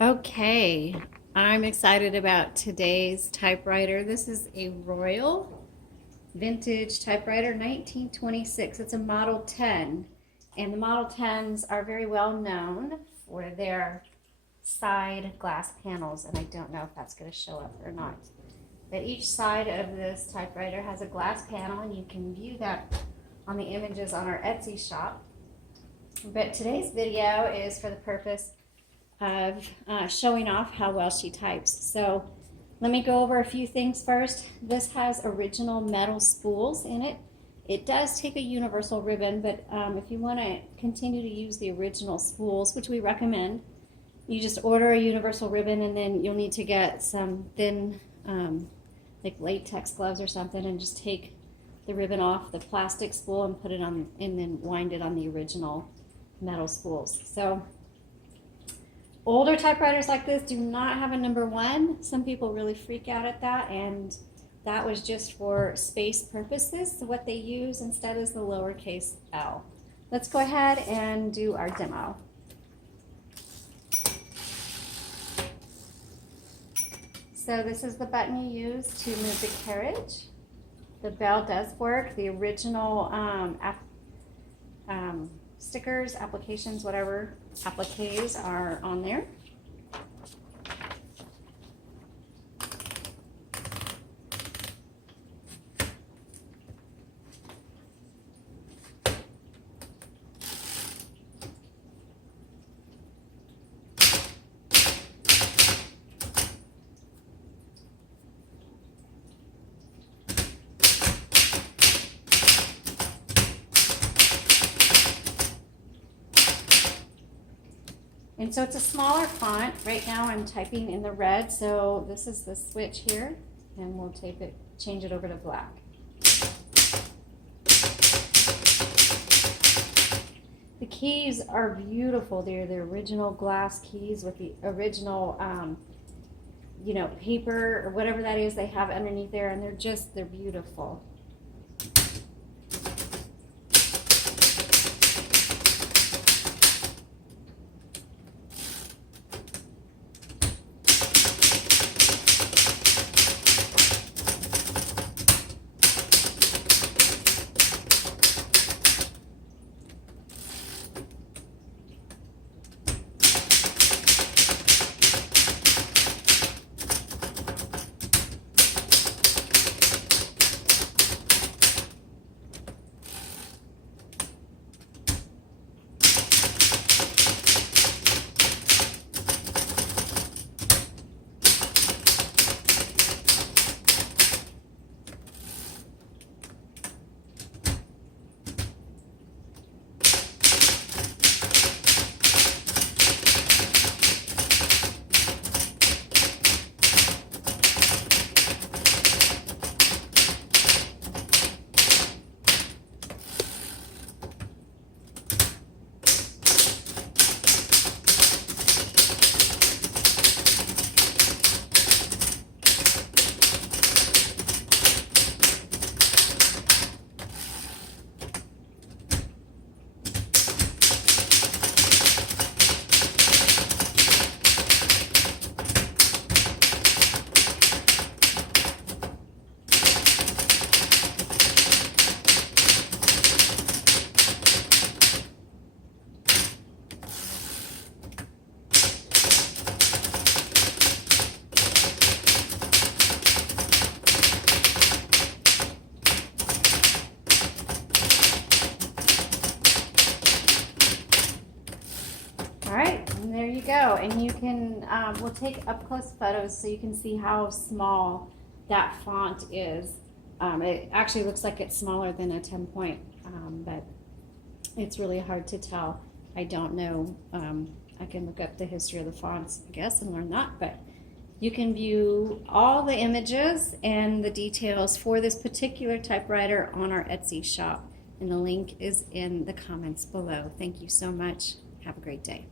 Okay, I'm excited about today's typewriter. This is a Royal Vintage Typewriter 1926. It's a Model 10, and the Model 10s are very well known for their side glass panels, and I don't know if that's going to show up or not. But each side of this typewriter has a glass panel, and you can view that on the images on our Etsy shop. But today's video is for the purpose of showing off how well she types. So let me go over a few things first. This has original metal spools in it. It does take a universal ribbon, but if you want to continue to use the original spools, which we recommend, you just order a universal ribbon, and then you'll need to get some thin like latex gloves or something, and just take the ribbon off the plastic spool and put it on, and then wind it on the original metal spools. So older typewriters like this do not have a number 1. Some people really freak out at that, and that was just for space purposes. So what they use instead is the lowercase l. Let's go ahead and do our demo. So this is the button you use to move the carriage. The bell does work. The original stickers, applications, whatever appliques are on there. And so it's a smaller font. Right now I'm typing in the red, so this is the switch here, and we'll change it over to black. The keys are beautiful. They're the original glass keys with the original, paper or whatever that is they have underneath there, and they're beautiful. All right, and there you go. And you can, we'll take up close photos so you can see how small that font is. It actually looks like it's smaller than a 10 point, but it's really hard to tell. I don't know. I can look up the history of the fonts, I guess, and learn that, but you can view all the images and the details for this particular typewriter on our Etsy shop, and the link is in the comments below. Thank you so much. Have a great day.